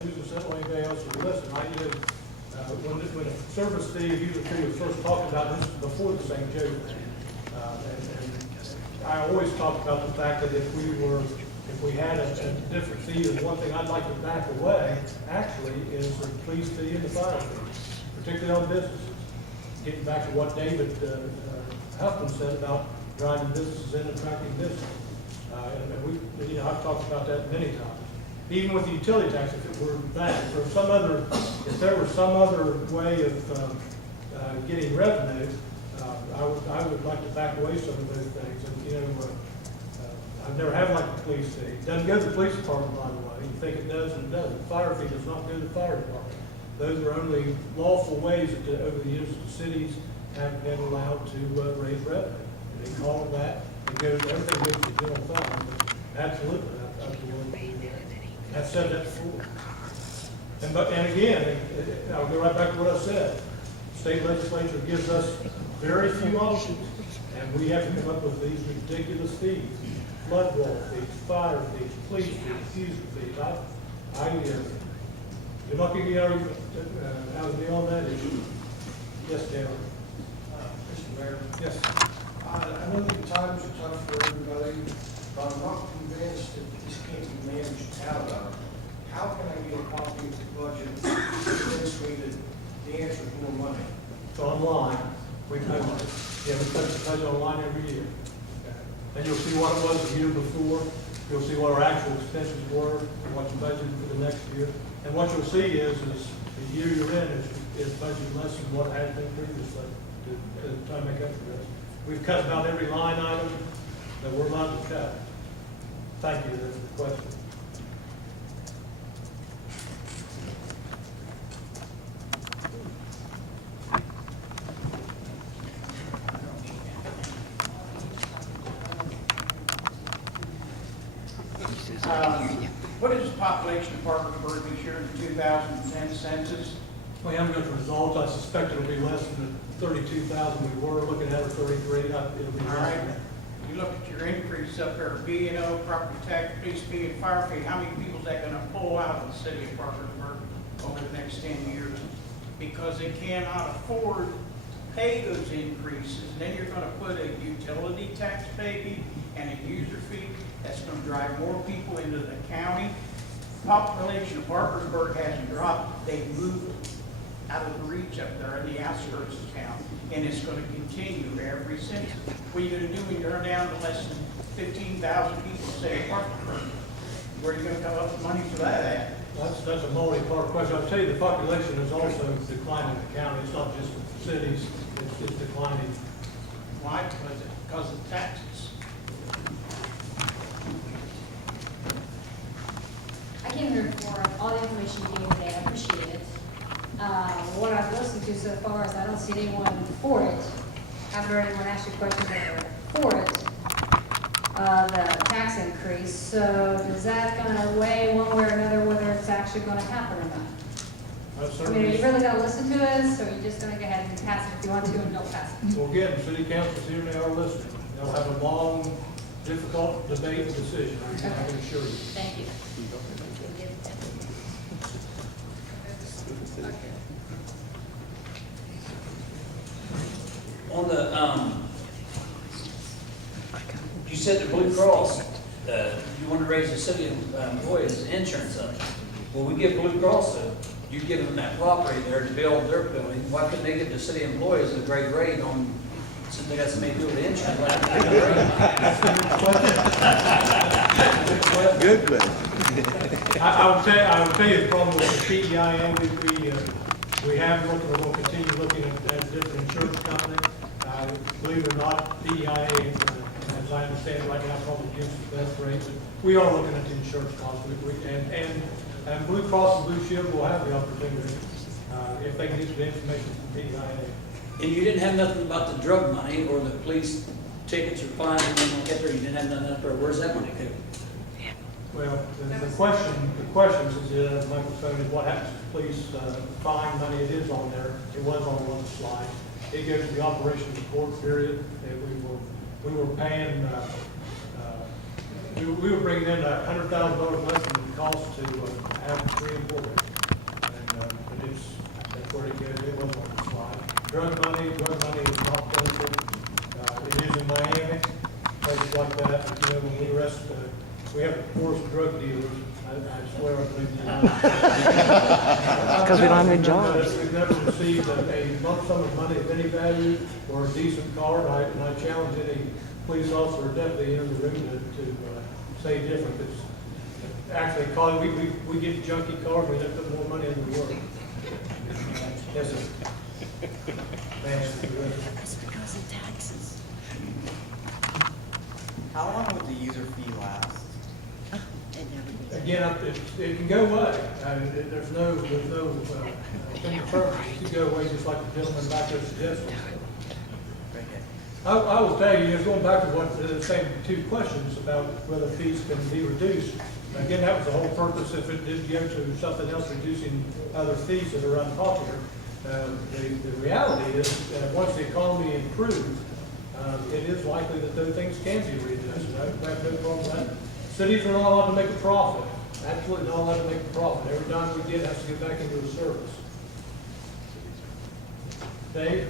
Anybody else will listen. When the service fee, user fee was first talked about, this before the St. Joe thing. And I always talked about the fact that if we had a different fee, and one thing I'd like to back away, actually, is the police fee and the fire fee, particularly on businesses. Getting back to what David Huffman said about driving businesses in and attracting business. And I've talked about that many times. Even with the utility tax, if it were that, if there were some other way of getting revenue, I would like to back away some of those things. And I've never had like the police fee. It doesn't go to the police department, by the way. You think it does, and it doesn't. The fire fee does not go to the fire department. Those are only lawful ways that over the years the cities have been allowed to raise revenue. And they call it that. Everything goes to the general fund. Absolutely, I've said that before. And again, I'll go right back to what I said. State legislature gives us very few options, and we have to come up with these ridiculous fees: flood wall fees, fire fees, police fees, user fees. You're not going to get out of me on that issue. Yes, Taylor. Mr. Mayor. Yes. I know the times are tough for everybody, but I'm not convinced that this can't be managed out of. How can I get a copy of the budget to convince me that the answer is more money? It's online. We post it. Yeah, we post the budget online every year. And you'll see what it was the year before. You'll see what our actual expenses were and what's budgeted for the next year. And what you'll see is the year you're in is budgeted less than what it had been previously to try to make up for this. We've cut about every line item that we're allowed to cut. Thank you. That's the question. What is the population of Parkersburg this year in the 2010 census? We haven't got the results. I suspect it'll be less than the 32,000 we were looking at, or 33. It'll be All less right. than that. You look at your increase up there, B&O, property tax, police fee, and fire fee. How many people is that going to pull out of the city of Parkersburg over the next 10 years? Because they cannot afford to pay those increases. And then you're going to put a utility tax fee and a user fee. That's going to drive more people into the county. Population of Parkersburg hasn't dropped. They've moved out of the reach up there in the outskirts of town. And it's going to continue every census. What are you going to do when you're down to less than 15,000 people, say, in Parkersburg? Where are you going to come up with money for that at? That's a multi-part question. I'll tell you, the population is also declining in the county. It's not just the cities. It's declining. Why? Because of taxes. I came here for all the information you gave today. I appreciate it. What I've listened to so far is I don't see anyone for it. I haven't heard anyone ask you questions that are for it, the tax increase. So is that going to weigh one way or another whether it's actually going to happen or not? I mean, are you really going to listen to us, or are you just going to go ahead and pass it if you want to and don't pass it? Well, again, the city council's here and they are listening. They'll have a long, difficult debate and decision, I can assure you. Thank you. On the, you said the Blue Cross, you want to raise the city employees' insurance up. Well, we give Blue Cross, you give them that property there to build their building. Why couldn't they give the city employees a great rate on, since they got so many people with insurance? Good question. I would tell you the problem with the PEIA, we have looked, we're going to continue looking at different insurance companies. Believe it or not, PEIA, as I understand it right now, probably gives the best rate. But we are looking at the insurance costs, and Blue Cross and Blue Shield will have the opportunity if they can get the information from PEIA. And you didn't have nothing about the drug money or the police tickets or fines and then get there, you didn't have nothing up there. Where's that money go? Well, the questions is, Michael said, is what happens to police fine money? It is on there. It was on one slide. It goes to the operation of the court period. We were paying we were bringing in $100,000 less than it costs to have 3 employees. And, but that's where it goes, it wasn't on the slide. Drug money is not plentiful. It is in Miami, places like that. But, when we arrest, we have the poorest drug dealers. I swear on the Because we don't have any jobs. We've never received a lump sum of money of any value or a decent car, and I challenge any police officer or deputy in the room to say different. It's actually called, we get junky cars, we have to put more money in the world. Yes, sir. That's because of taxes. How long would the user fee last? Again, it can go away. There's no thing permanent. It could go away just like the gentleman back there suggested. I will tell you, going back to what the same 2 questions about whether fees can be reduced. Again, that was the whole purpose. If it did go to something else, reducing other fees that are unpopular. The reality is that once the economy improves, it is likely that those things can be readjusted. I have no problem with that. Cities are not allowed to make a profit. Absolutely not allowed to make a profit. Every dime we get has to get back into the service. Dave?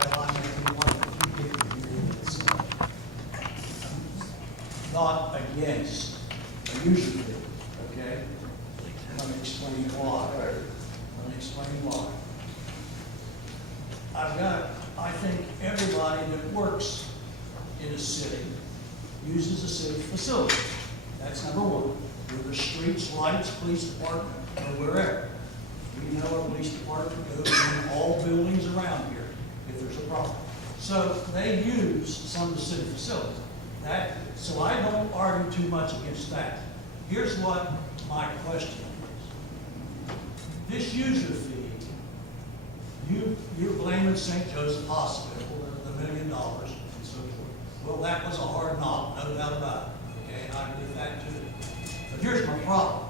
Well, I may be one of the few people here that's not against a user fee, okay? Let me explain why. I think everybody that works in a city uses a city facility. That's number one. Whether streets, lights, police department, or wherever. We know our police department goes in all buildings around here if there's a problem. So they use some of the city facilities. So I don't argue too much against that. Here's what my question is. This user fee, you're blaming St. Joseph Hospital, the $1 million and so forth. Well, that was a hard knock, no doubt about it. Okay, and I agree with that too. But here's my problem.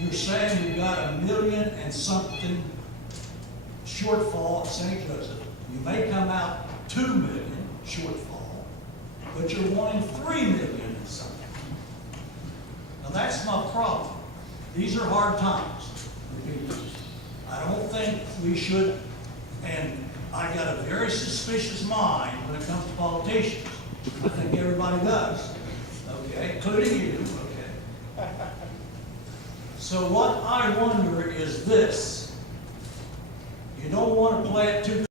You're saying you've got $1 million and something shortfall at St. Joseph. You may come out $2 million shortfall, but you're wanting $3 million and something. Now that's my problem. These are hard times for people. I don't think we should, and I got a very suspicious mind when it comes to politicians. I think everybody does, okay, including you, okay. So what I wonder is this. You don't want to play it too